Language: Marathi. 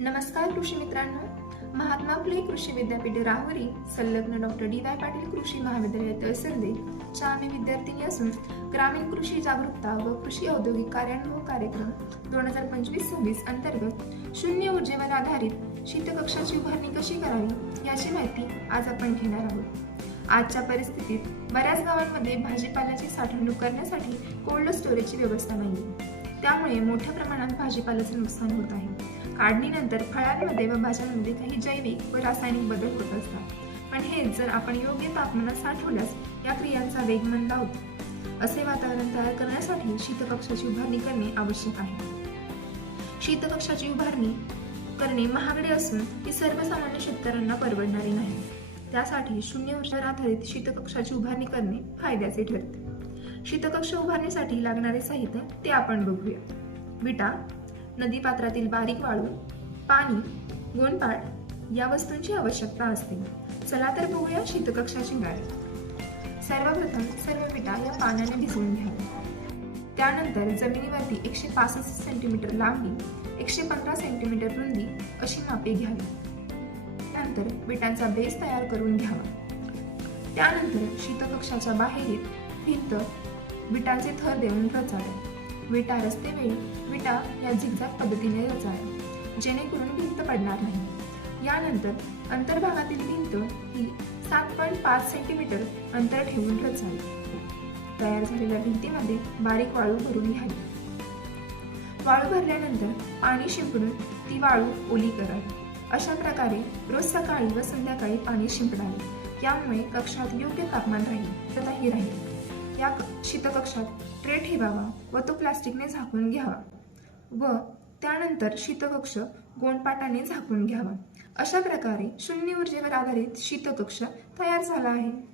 नमस्कार कृषी मित्रांनो. महात्मा फुले कृषी विद्यापीठ राहुरी संलग्न डॉक्टर डी वाय पाटील कृषी महाविद्यालय तळसंदे च्या आम्ही विद्यार्थिनी असून ग्रामीण कृषी जागरूकता व कृषी औद्योगिक कार्यान्वयन कार्यक्रम दोन हजार पंचवीस सव्वीस अंतर्गत शून्य ऊर्जेवर आधारित शीतकक्षाची उभारणी कशी करावी याची माहिती आज आपण घेणार आहोत. आजच्या परिस्थितीत बऱ्याच गावांमध्ये भाजीपाल्याची साठवणूक करण्यासाठी कोल्ड स्टोरेजची व्यवस्था नाही त्यामुळे मोठ्या प्रमाणात भाजीपाल्याचं नुकसान होत आहे. काढणीनंतर फळांमध्ये व भाज्यांमध्ये काही जैविक व रासायनिक बदल होत असतात. पण हे जर आपण योग्य तापमानात साठवल्यास या क्रियांचा वेग मंदा होतो. असे वातावरण तयार करण्यासाठी शीतकक्षाची उभारणी करणे आवश्यक आहे. शीतकक्षाची उभारणी करणे महागडे असून ती सर्वसामान्य शेतकऱ्यांना परवडणारी नाही. त्यासाठी शून्य ऊर्जेवर आधारित शीतकक्षाची उभारणी करणे फायद्याचे ठरते. शीतकक्ष उभारणीसाठी लागणारे साहित्य ते आपण बघूया. विटा नदीपात्रातील बारीक वाळू पाणी गोंडपाट या वस्तूंची आवश्यकता असते. चला तर बघूया शीतकक्षाची गाडी सर्वप्रथम सर्व विटा या पाण्याने भिजवून घ्यावी त्यानंतर जमिनीवरती एकशे पासष्ट सेंटीमीटर लांबी एकशे पंधरा सेंटीमीटर रुंदी अशी मापे घ्यावी. त्यानंतर विटांचा बेस तयार करून घ्यावा. त्यानंतर शीतकक्षाच्या बाहेरील भिंत विटांचे थर देऊन रचावे. विटा रस्ते वेळी विटा या झिगझॅग पद्धतीने रचाव्या जेणेकरून भिंत पडणार नाही. यानंतर अंतर्भागातील भिंत ही सात पॉईंट पाच सेंटीमीटर अंतर ठेवून रचावी तयार झालेल्या भिंतीमध्ये बारीक वाळू भरून घ्यावी. वाळू भरल्यानंतर पाणी शिंपडून ती वाळू ओली करावी. अशा प्रकारे रोज सकाळी व संध्याकाळी पाणी शिंपडावे. यामुळे कक्षात योग्य तापमान राहील तथाही राहील. या शीतकक्षात ट्रे ठेवावा व तो प्लास्टिकने झाकून घ्यावा व त्यानंतर शीतकक्ष गोंडपाटाने झाकून घ्यावा. अशा प्रकारे शून्य ऊर्जेवर आधारित शीतकक्ष तयार झाला आहे.